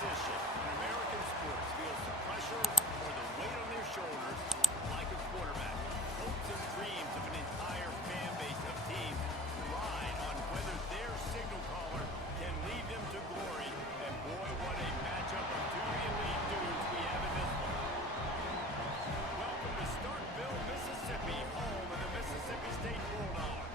position in American sports feels the pressure or the weight on their shoulders like a quarterback. Hopes and dreams of an entire fan base of teams ride on whether their signal caller can lead them to glory. And boy, what a matchup of two elite dudes we have in this one. Welcome to Starkville, Mississippi, home of the Mississippi State Bulldogs.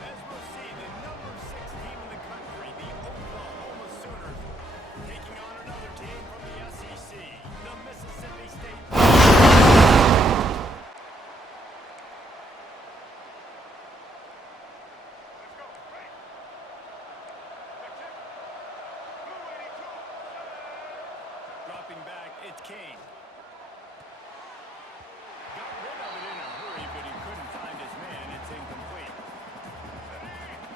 As we'll see, the number 6 team in the country, the Oklahoma Sooners, taking on another team from the SEC, the Mississippi State. Dropping back, it's Kane. Got rid of it in a hurry, but he couldn't find his man. It's incomplete.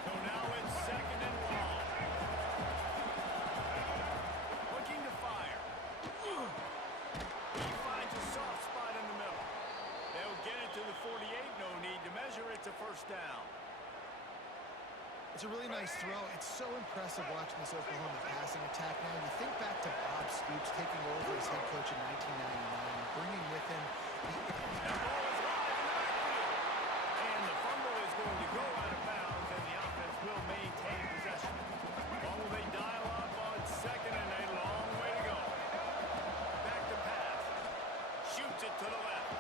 So now it's 2nd and long. Looking to fire. He finds a soft spot in the middle. They'll get it to the 48. No need to measure. It's a first down. It's a really nice throw. It's so impressive watching this Oklahoma passing attack now. You think back to Bob Stoops taking over as head coach in 1999 and bringing with him the... That ball is live in the backfield. And the fumble is going to go out of bounds, and the offense will maintain possession. Ball will they dial up on 2nd and a long way to go. Back to pass. Shoots it to the left.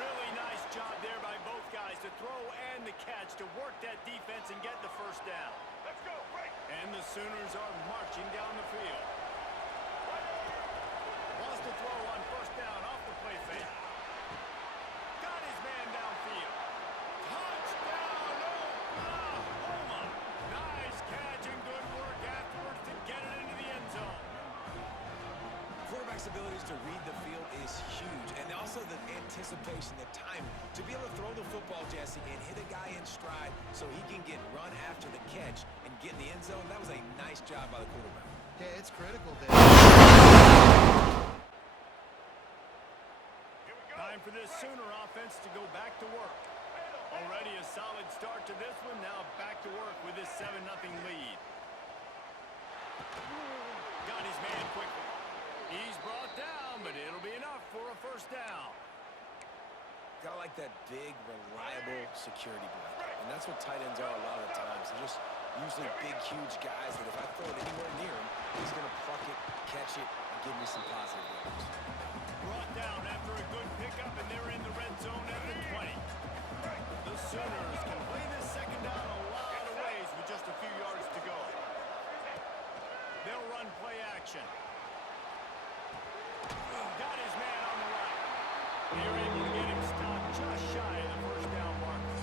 Really nice job there by both guys to throw and the catch to work that defense and get the first down. Let's go, break. And the Sooners are marching down the field. Wants to throw on first down off the play fake. Got his man downfield. Touchdown, Oklahoma. Nice catch and good work afterwards to get it into the end zone. Quarterback's abilities to read the field is huge, and also the anticipation, the time to be able to throw the football, Jesse, and hit a guy in stride so he can get run after the catch and get in the end zone. That was a nice job by the quarterback. Yeah, it's critical there. Time for this Sooner offense to go back to work. Already a solid start to this one. Now back to work with this 7-0 lead. Got his man quickly. He's brought down, but it'll be enough for a first down. Gotta like that big, reliable security blanket. And that's what tight ends are a lot of the times. They're just usually big, huge guys that if I throw it anywhere near him, he's going to pluck it, catch it, and give me some positive yards. Brought down after a good pickup, and they're in the red zone at the 20. The Sooners can play this second down a lot of ways with just a few yards to go. They'll run play action. Got his man on the right. They're able to get him stopped just shy of the first down marker.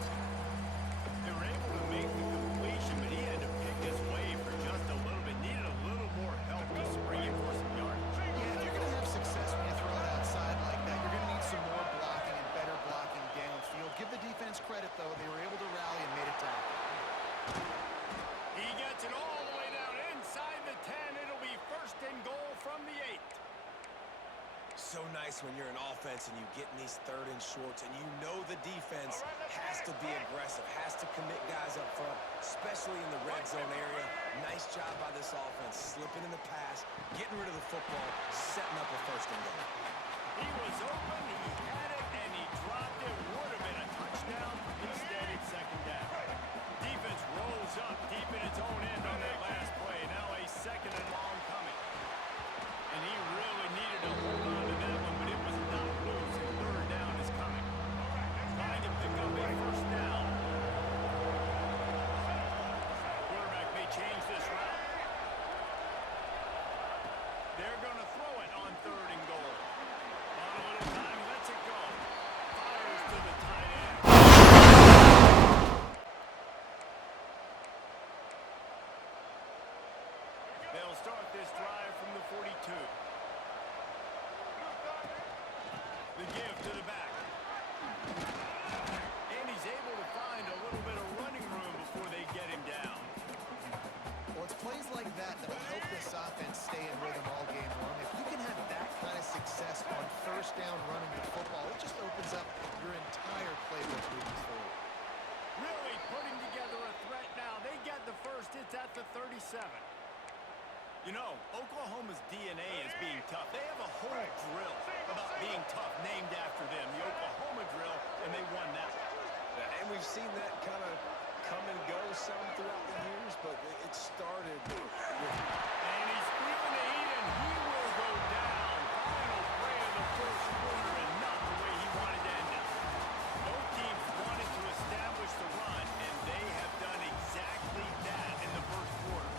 They were able to make the completion, but he had to pick his way for just a little bit. Needed a little more help to spring it for some yards. Yeah, if you're going to have success when you throw it outside like that, you're going to need some more blocking and better blocking downfield. Give the defense credit, though. They were able to rally and made it tackle. He gets it all the way down inside the 10. It'll be 1st and goal from the 8. So nice when you're an offense and you get in these 3rd and shorts and you know the defense has to be aggressive, has to commit guys up front, especially in the red zone area. Nice job by this offense, slipping in the pass, getting rid of the football, setting up a 1st and goal. He was open, he had it, and he dropped it. Would have been a touchdown. Instead, it's 2nd down. Defense rolls up deep in its own end on that last play. Now a 2nd and long coming. And he really needed to hold on to that one, but it was not loose, and 3rd down is coming. Trying to pick up a first down. Quarterback may change this route. They're going to throw it on 3rd and goal. On a little time, lets it go. Fires to the tight end. They'll start this drive from the 42. The give to the back. And he's able to find a little bit of running room before they get him down. Well, it's plays like that that will help this offense stay in rhythm all game long. If you can have that kind of success on 1st down running the football, it just opens up your entire playbook moving forward. Really putting together a threat now. They get the first. It's at the 37. You know, Oklahoma's DNA is being tough. They have a whole drill about being tough named after them, the Oklahoma drill, and they won that one. And we've seen that kind of come and go some throughout the years, but it started with... And he's feeling the heat, and he will go down. Final play of the first quarter, and not the way he wanted to end it. Both teams wanted to establish the run, and they have done exactly that in the first quarter.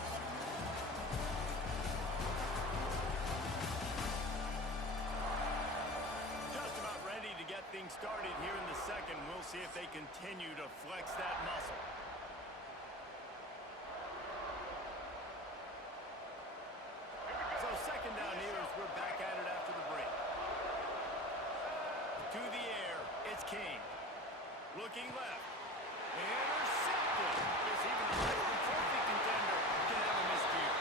Just about ready to get things started here in the second. We'll see if they continue to flex that muscle. So second down here as we're back at it after the break. To the air, it's King. Looking left. Intercepted. There's even a Heisman Trophy contender can have a missed here.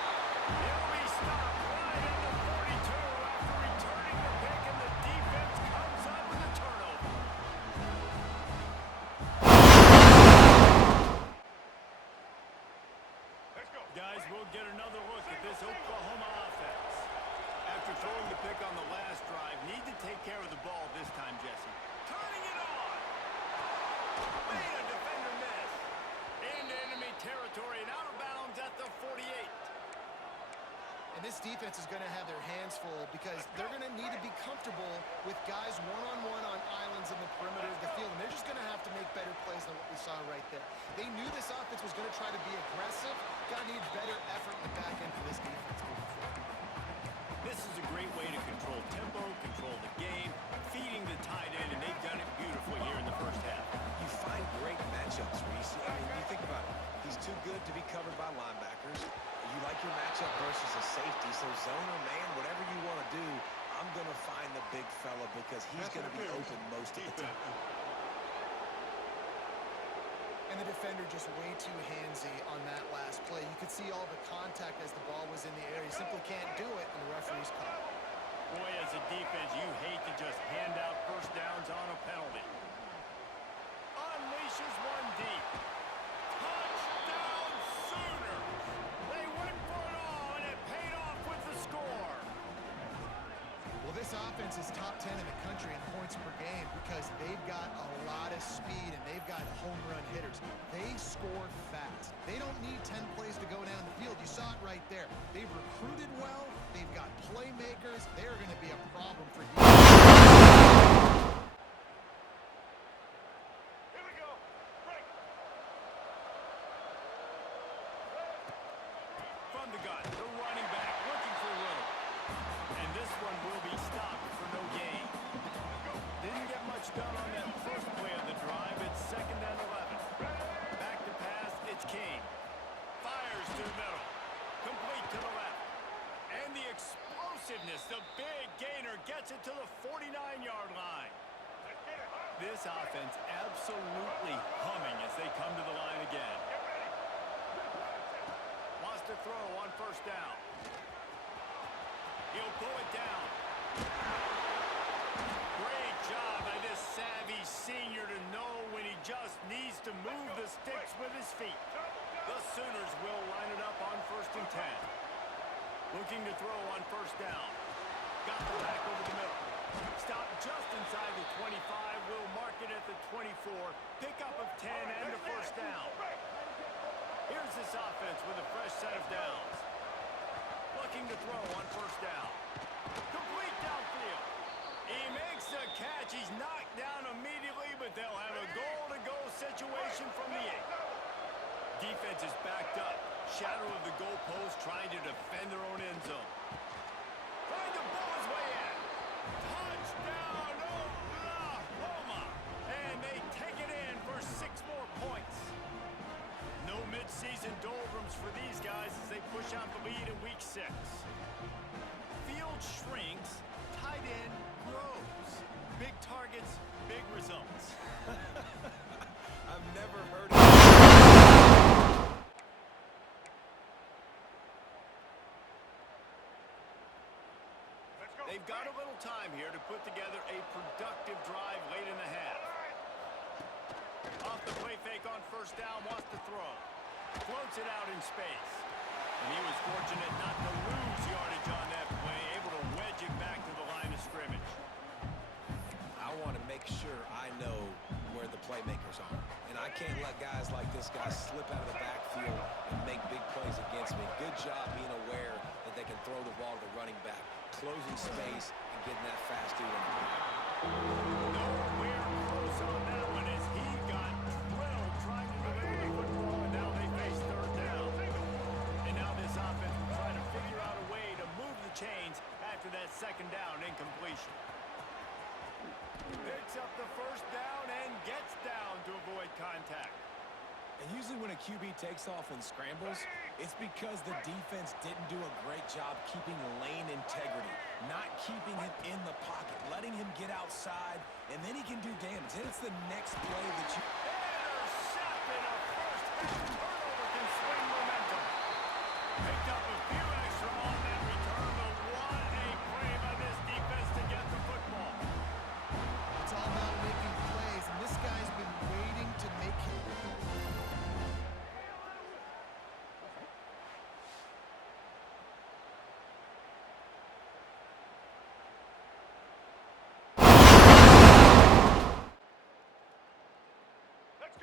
He'll be stopped right at the 42 after returning the pick, and the defense comes up with a turnover. Guys, we'll get another look at this Oklahoma offense. After throwing the pick on the last drive, need to take care of the ball this time, Jesse. Turning it on! Made a defender miss. Into enemy territory and out of bounds at the 48. And this defense is going to have their hands full because they're going to need to be comfortable with guys one-on-one on islands in the perimeter of the field. And they're just going to have to make better plays than what we saw right there. They knew this offense was going to try to be aggressive. Got to need better effort in the back end for this defense moving forward. This is a great way to control tempo, control the game, feeding the tight end, and they've done it beautifully here in the first half. You find great matchups, Reese. I mean, you think about it. He's too good to be covered by linebackers. You like your matchup versus a safety, so zone or man, whatever you want to do, I'm going to find the big fella because he's going to be open most of the time. And the defender just way too handsy on that last play. You could see all the contact as the ball was in the air. He simply can't do it, and the referee's caught. Boy, as a defense, you hate to just hand out first downs on a penalty. Unleashes one deep. Touchdown Sooners! They went for it all, and it paid off with the score. Well, this offense is top 10 in the country in points per game because they've got a lot of speed and they've got home run hitters. They score fast. They don't need 10 plays to go down the field. You saw it right there. They've recruited well. They've got playmakers. They're going to be a problem for defense. Here we go. Break. From the gun, the running back looking for room. And this one will be stopped for no gain. Didn't get much done on that first play of the drive. It's second and 11. Back to pass, it's King. Fires to the middle. Complete to the left. And the explosiveness, the big gainer gets it to the 49-yard line. This offense absolutely humming as they come to the line again. Wants to throw on first down. He'll pull it down. Great job by this savvy senior to know when he just needs to move the sticks with his feet. The Sooners will line it up on first and 10. Looking to throw on first down. Got the back over the middle. Stop just inside the 25. Will mark it at the 24. Pickup of 10 and a first down. Here's this offense with a fresh set of downs. Looking to throw on first down. Complete downfield. He makes the catch. He's knocked down immediately, but they'll have a goal-to-go situation from the 8. Defense is backed up. Shadow of the goalpost trying to defend their own end zone. Trying to blow his way in. Touchdown, Oklahoma! And they take it in for 6 more points. No mid-season doldrums for these guys as they push out the lead in week 6. Field shrinks, tight end grows. Big targets, big results. I've never heard of They've got a little time here to put together a productive drive late in the half. Off the play fake on first down, wants to throw. Floats it out in space. And he was fortunate not to lose this guy slip out of the backfield and make big plays against me. Good job being aware that they can throw the ball to the running back, closing space and getting that fast dude in the back. Nowhere close on that one as he got drilled trying to deliver the football, and now they face third down. And now this offense will try to figure out a way to move the chains after that second down incompletion. Picks up the first down and gets down to avoid contact. And usually when a QB takes off and scrambles, it's because the defense didn't do a great job keeping lane integrity, not keeping him in the pocket, letting him get outside, and then he can do damage. Then it's the next play that you... Intercepted, a first half turnover can swing momentum. Picked up a few extra on that return, but what a play by this defense to get the football. It's all about making plays, and this guy's been waiting to make him.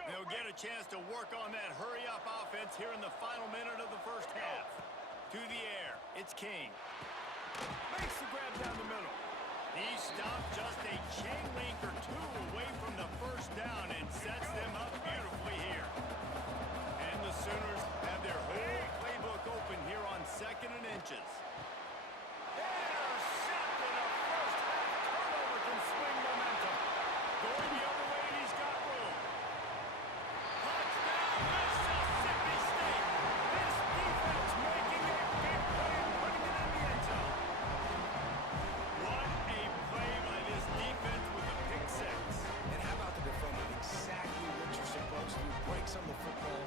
They'll get a chance to work on that hurry-up offense here in the final minute of the first half. To the air, it's King. Makes the grab down the middle. He stopped just a chain link or two away from the first down and sets them up beautifully here. And the Sooners have their whole playbook open here on 2nd and inches. Intercepted, a first half turnover can swing momentum. Going the other way, and he's got room. Touchdown, Mississippi State. This defense making a big play and putting it in the end zone. What a play by this defense with a pick six. And how about the defender? Exactly what you're supposed to do. Breaks on the football,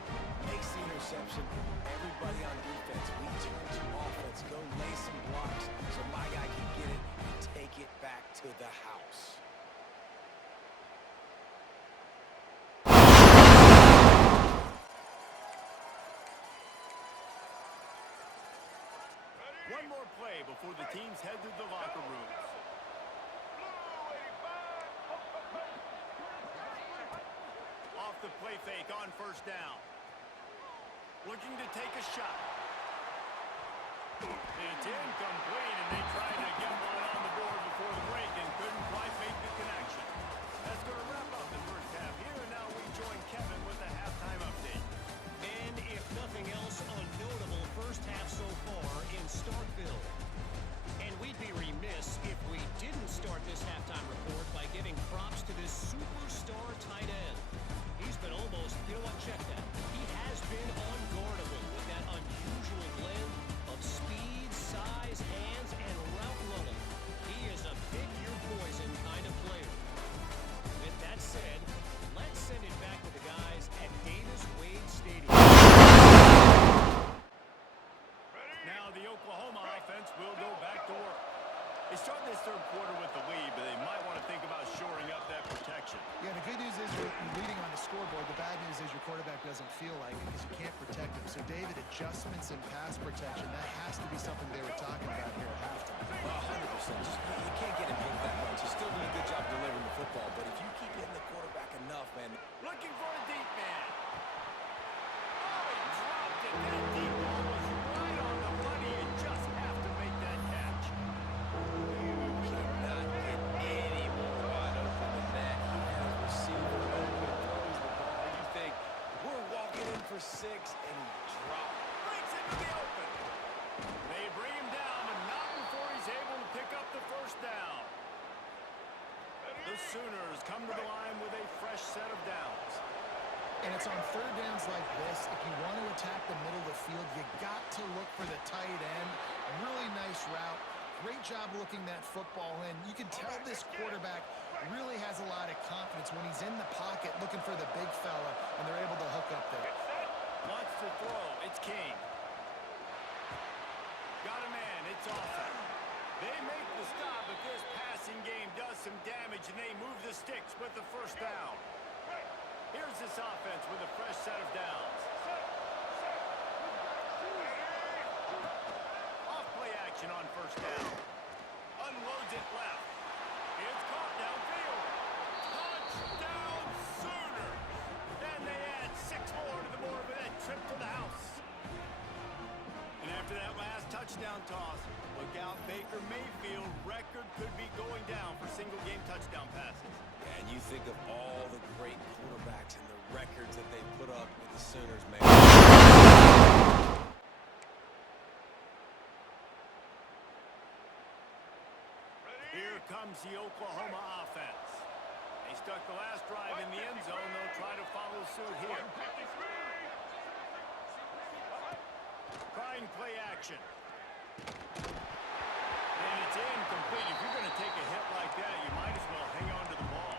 makes the interception. Everybody on defense, we turn to offense. Go lay some blocks so my guy can get it and take it back to the house. One more play before the teams head to the locker rooms. Off the play fake on first down. Looking to take a shot. It's incomplete, and they tried to get one on the board before the break and couldn't quite make the connection. That's going to wrap up the first half here, and now we join Kevin with the halftime update. And if nothing else, a notable first half so far in Starkville. And we'd be remiss if we didn't start this halftime report by giving props to this superstar tight end. He's been almost, you know what, check that. He has been unguardable with that unusual blend of speed, size, hands, and route running. He is a pick-your-poison kind of player. With that said, let's send it back to the guys at Davis-Wade Stadium. Now the Oklahoma offense will go back to work. They start this third quarter with the lead, but they might want to think about shoring up that protection. Yeah, the good news is you're leading on the scoreboard. The bad news is your quarterback doesn't feel like it because you can't protect him. So, David, adjustments in pass protection, that has to be something they were talking about here at halftime. 100%. You can't get him hit that much. He's still doing a good job delivering the football, but if you keep hitting the quarterback enough, man. Looking for a deep man. Oh, he dropped it. That deep ball was right on the money. You just have to make that catch. You cannot get any more wide open than that. He had a receiver open, throws the ball. You think, we're walking in for 6, and he dropped it. Breaks into the open. They bring him down, but not before he's able to pick up the first down. The Sooners come to the line with a fresh set of downs. And it's on third downs like this. If you want to attack the middle of the field, you got to look for the tight end. Really nice route. Great job looking that football in. You can tell this quarterback really has a lot of confidence when he's in the pocket looking for the big fella, and they're able to hook up there. Wants to throw. It's King. Got a man. It's awesome. They make the stop, but this passing game does some damage, and they move the sticks with the first down. Here's this offense with a fresh set of downs. Off-play action on first down. Unloads it left. It's caught downfield. Touchdown Sooners. Then they add 6 more to trip to the house. And after that last touchdown toss, look out, Baker Mayfield record could be going down for single-game touchdown passes. Yeah, and you think of all the great quarterbacks and the records that they put up with the Sooners, man. Here comes the Oklahoma offense. They stuck the last drive in the end zone. They'll try to follow suit here. Trying play action. And it's incomplete. If you're going to take a hit like that, you might as well hang on to the ball.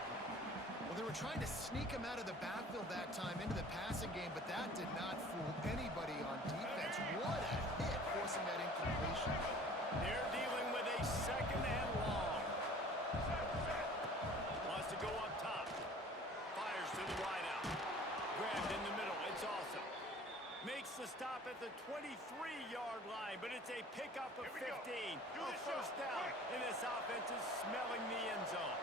Well, they were trying to sneak him out of the backfield that time into the passing game, but that did not fool anybody on defense. What a hit, forcing that incompletion. They're dealing with a second and long. Wants to go up top. Fires to the wide out. Grabbed in the middle. It's awesome. Makes the stop at the 23-yard line, but it's a pickup of 15. A first down, and this offense is smelling the end zone.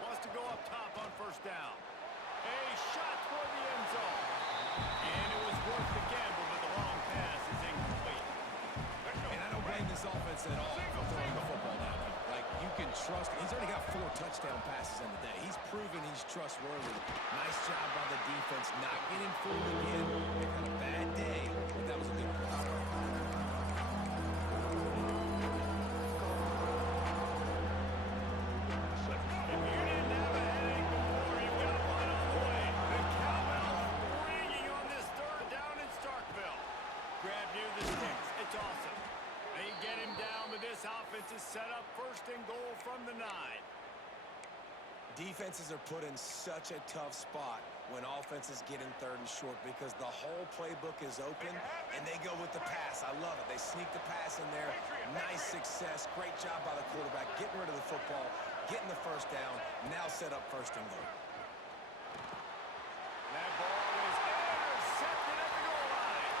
Wants to go up top on first down. A shot toward the end zone. And it was worth the gamble, but the long pass is incomplete. And I don't blame this offense at all for throwing the football that way. Like, you can trust him. He's already got 4 touchdown passes in the day. He's proven he's trustworthy. Nice job by the defense, not getting fooled again. They've had a bad day, but that was a good play. If you didn't have a headache before, you've got one on the way. The cowbell's ringing on this third down in Starkville. Grab near the sticks. It's awesome. They get him down, but this offense is set up first and goal from the 9. Defenses are put in such a tough spot when offenses get in third and short because the whole playbook is open and they go with the pass. I love it. They sneak the pass in there. Nice success. Great job by the quarterback getting rid of the football, getting the first down, now set up first and goal. That ball is intercepted at the goal line.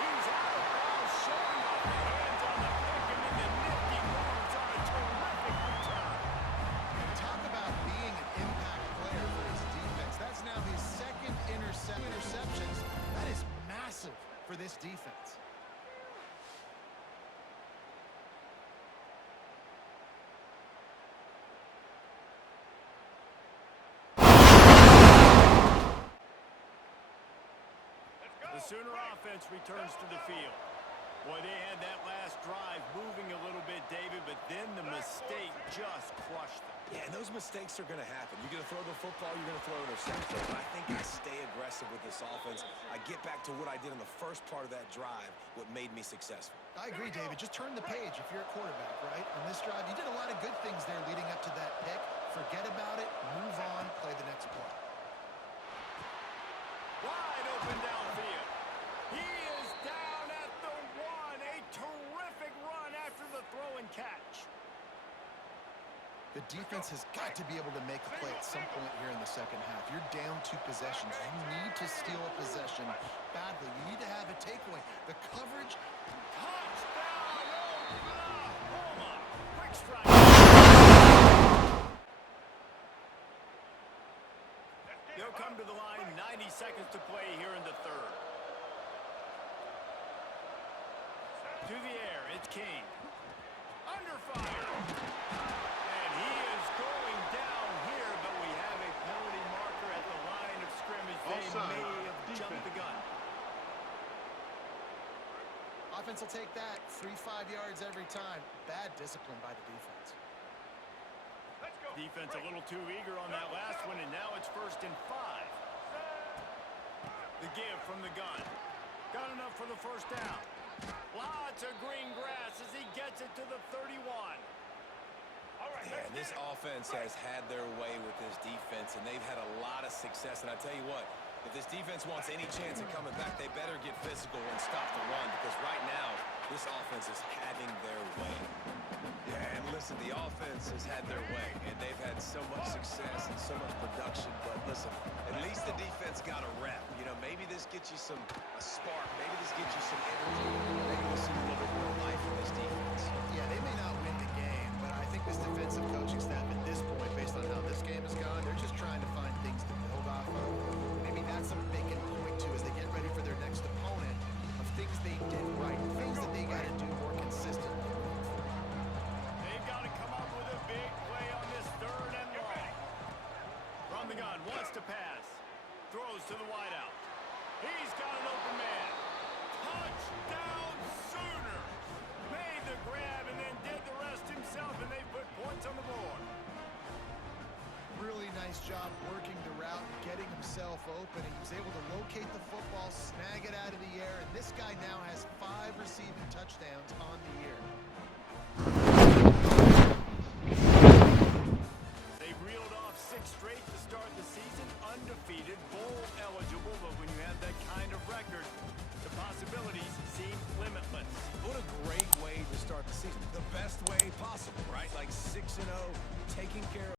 He's out of bounds, showing off the hands on the pick and then the nifty moves on a terrific return. Talk about being an impact player for his defense. That's now his second interceptions. That is massive for this defense. The Sooner offense returns to the field. Boy, they had that last drive moving a little bit, David, but then the mistake just crushed them. Yeah, and those mistakes are going to happen. You're going to throw the football, you're going to throw interceptions. But I think I stay aggressive with this offense. I get back to what I did in the first part of that drive, what made me successful. I agree, David. Just turn the page if you're a quarterback, right? On this drive, you did a lot of good things there leading up to that pick. Forget about it, move on, play the next play. Wide open downfield. He is down at the 1. A terrific run after the throw and catch. The defense has got to be able to make a play at some point here in the second half. You're down 2 possessions. You need to steal a possession badly. You need to have a takeaway. The coverage. Touchdown, Oklahoma. Quick strike. They'll come to the line. 90 seconds to play here in the third. To the air, it's King. Under fire. And he is going down here, but we have a penalty marker at the line of scrimmage. They may have jumped the gun. Offense will take that. 3-5 yards every time. Bad discipline by the defense. Defense a little too eager on that last one, and now it's 1st and 5. The give from the gun. Got enough for the first down. Lots of green grass as he gets it to the 31. Yeah, this offense has had their way with this defense, and they've had a lot of success. And I tell you what, if this defense wants any chance of coming back, they better get physical and stop the run, because right now, this offense is having their way. Yeah, and listen, the offense has had their way, and they've had so much success and so much production. But listen, at least the defense got a rep. You know, maybe this gets you a spark. Maybe this gets you some energy. Maybe we'll see a little bit more life in this defense. Yeah, they may not win the game, but I think this defensive coaching staff at this point, based on how this game has gone, they're just trying to find things to build off of. Maybe that's something they can point to as they get ready for their next opponent of things they did right, things that they got to do more consistently. They've got to come up with a big play on this 3rd and long. From the gun, wants to pass. Throws to the wideout. He's got an open man. Touchdown Sooners! Made the grab and then did the rest himself, and they put points on the board. Really nice job working the route and getting himself open. He was able to locate the football, snag it out of the air, and this guy now has 5 receiving touchdowns on the year. They reeled off 6 straight to start the season, undefeated, bowl eligible, but when you have that kind of record, the possibilities seem limitless. What a great way to start the season. The best way possible, right? Like 6-0, taking care of